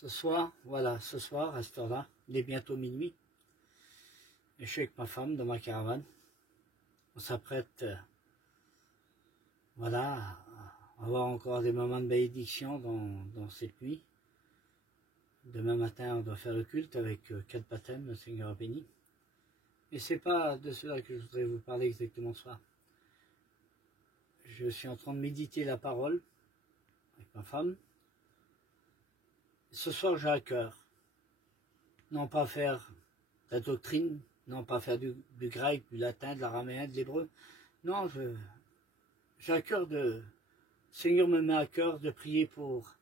Ce soir, voilà, ce soir, à cette heure-là, il est bientôt minuit. Et je suis avec ma femme dans ma caravane. On s'apprête, voilà, à avoir encore des moments de bénédiction dans cette nuit. Demain matin, on doit faire le culte avec 4 baptêmes, le Seigneur a béni. Mais c'est pas de cela que je voudrais vous parler exactement ce soir. Je suis en train de méditer la parole avec ma femme. Ce soir, j'ai à cœur, non pas faire de la doctrine, non pas faire du grec, du latin, de l'araméen, de l'hébreu. Non, j'ai à cœur le Seigneur me met à cœur de prier pour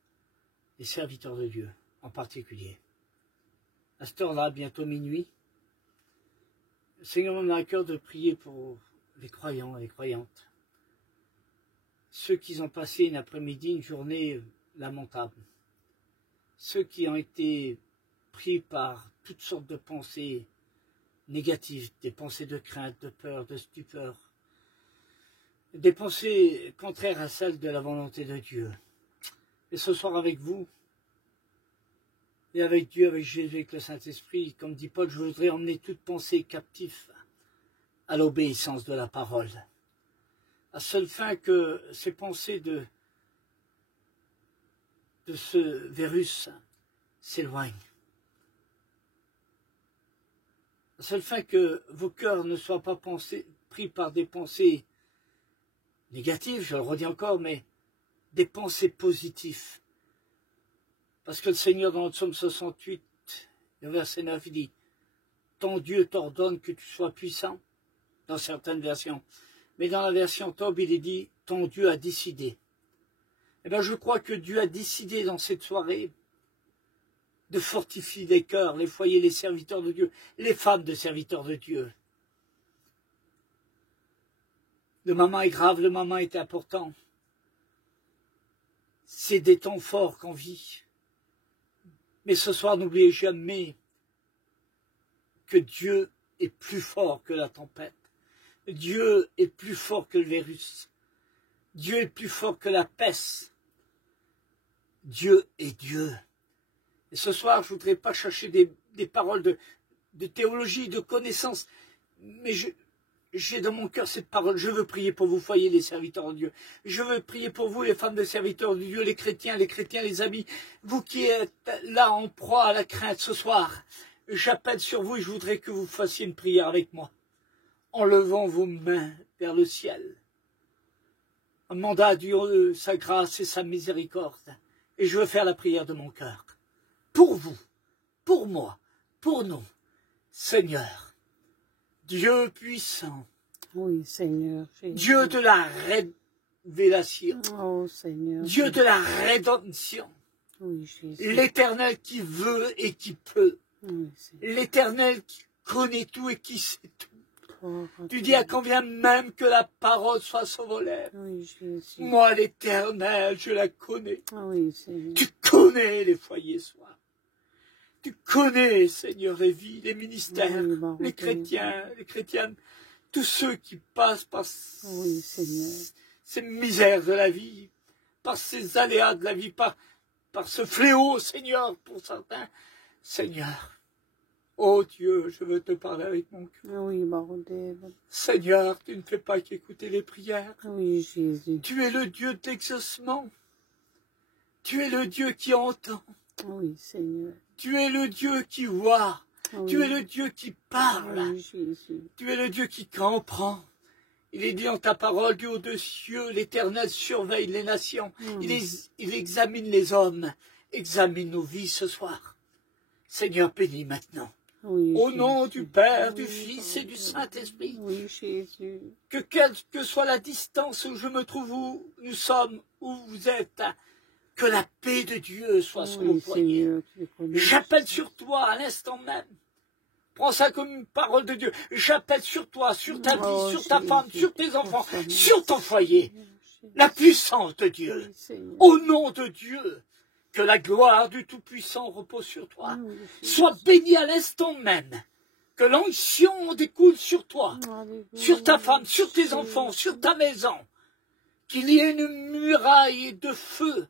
les serviteurs de Dieu, en particulier. À cette heure-là, bientôt minuit, le Seigneur me met à cœur de prier pour les croyants et les croyantes. Ceux qui ont passé une après-midi, une journée lamentable. Ceux qui ont été pris par toutes sortes de pensées négatives, des pensées de crainte, de peur, de stupeur, des pensées contraires à celles de la volonté de Dieu. Et ce soir avec vous, et avec Dieu, avec Jésus, avec le Saint-Esprit, comme dit Paul, je voudrais emmener toute pensée captive à l'obéissance de la parole, à seule fin que ces pensées de ce virus s'éloignent. À seule fin que vos cœurs ne soient pas pris par des pensées négatives, je le redis encore, mais des pensées positives. Parce que le Seigneur, dans le psaume 68, le verset 9, il dit « Ton Dieu t'ordonne que tu sois puissant » dans certaines versions. Mais dans la version Tob, il est dit « Ton Dieu a décidé ». Eh bien, je crois que Dieu a décidé dans cette soirée de fortifier les cœurs, les foyers, les serviteurs de Dieu, les femmes de serviteurs de Dieu. Le moment est grave, le moment est important. C'est des temps forts qu'on vit. Mais ce soir, n'oubliez jamais que Dieu est plus fort que la tempête. Dieu est plus fort que le virus. Dieu est plus fort que la peste. Dieu est Dieu. Et ce soir, je ne voudrais pas chercher des paroles de théologie, de connaissance, mais j'ai dans mon cœur cette parole. Je veux prier pour vous, foyers, les serviteurs de Dieu. Je veux prier pour vous, les femmes de serviteurs de Dieu, les chrétiens, les amis. Vous qui êtes là en proie à la crainte ce soir, j'appelle sur vous et je voudrais que vous fassiez une prière avec moi, en levant vos mains vers le ciel, en demandant à Dieu sa grâce et sa miséricorde. Et je veux faire la prière de mon cœur. Pour vous, pour moi, pour nous, Seigneur, Dieu puissant, oui, Seigneur, Dieu de la révélation, oh, Seigneur, Dieu de la rédemption, oui, l'Éternel qui veut et qui peut, oui, l'Éternel qui connaît tout et qui sait tout. Oh, Tu dis à combien même que la parole soit sur vos lèvres. Oui, Jésus. Moi, l'Éternel, je la connais. Oui, Seigneur. Tu connais les foyers soirs. Tu connais, Seigneur, les vies, les ministères, oui, les chrétiens, les chrétiennes, tous ceux qui passent par oui, Seigneur, ces misères de la vie, par ces aléas de la vie, par ce fléau, Seigneur, pour certains. Seigneur, oh Dieu, je veux te parler avec mon cœur. oui, Seigneur, tu ne fais pas qu'écouter les prières. Oui, Jésus. Tu es le Dieu d'exaucement. Tu es le Dieu qui entend. Oui, Seigneur. Tu es le Dieu qui voit. Oui. Tu es le Dieu qui parle. Oui, Jésus. Tu es le Dieu qui comprend. Il est dit en ta parole du haut des cieux, l'Éternel surveille les nations. Il examine les hommes. Examine nos vies ce soir. Seigneur, bénis maintenant. Oui, Au nom du Père, du oui, Fils et du Saint-Esprit. Oui, Jésus. Que quelle que soit la distance où je me trouve, où nous sommes, où vous êtes, que la paix de Dieu soit sur vos foyers. J'appelle sur toi à l'instant même. Prends ça comme une parole de Dieu. J'appelle sur toi, sur ta vie, sur ta femme, sur tes enfants, sur ton foyer. La puissance de Dieu. Au nom de Dieu. Que la gloire du Tout-Puissant repose sur toi. Sois béni à l'instant même. Que l'onction découle sur toi, sur ta femme, sur tes enfants, sur ta maison. Qu'il y ait une muraille de feu.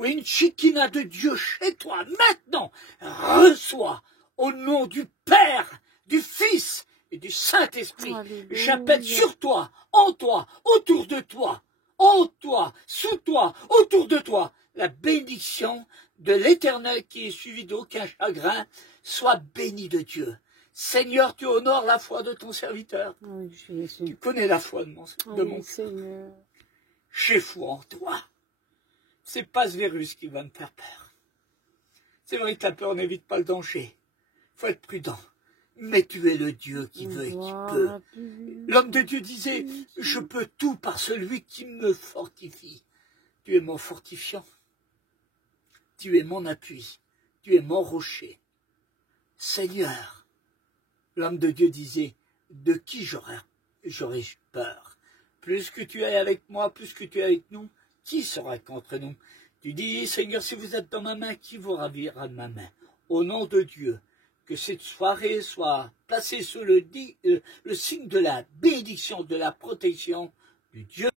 Oui, une Shekinah de Dieu chez toi, maintenant, reçois au nom du Père, du Fils et du Saint-Esprit. Alléluia. J'appelle sur toi, en toi, autour de toi, en toi, sous toi, autour de toi, la bénédiction de l'Éternel qui est suivie d'aucun chagrin. Sois béni de Dieu. Seigneur, tu honores la foi de ton serviteur. Oui, Jésus. Tu connais la foi de mon Oui, Seigneur. J'ai foi en toi. C'est pas ce virus qui va me faire peur. C'est vrai que la peur n'évite pas le danger. Il faut être prudent. Mais tu es le Dieu qui veut et qui peut. L'homme de Dieu disait, je peux tout par celui qui me fortifie. Tu es mon fortifiant. Tu es mon appui. Tu es mon rocher. Seigneur, l'homme de Dieu disait, de qui j'aurais peur? Plus que tu es avec moi, plus que tu es avec nous, qui sera contre nous? Tu dis, Seigneur, si vous êtes dans ma main, qui vous ravira de ma main? Au nom de Dieu, que cette soirée soit placée sous le signe de la bénédiction, de la protection du Dieu.